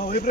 Oh, Ibra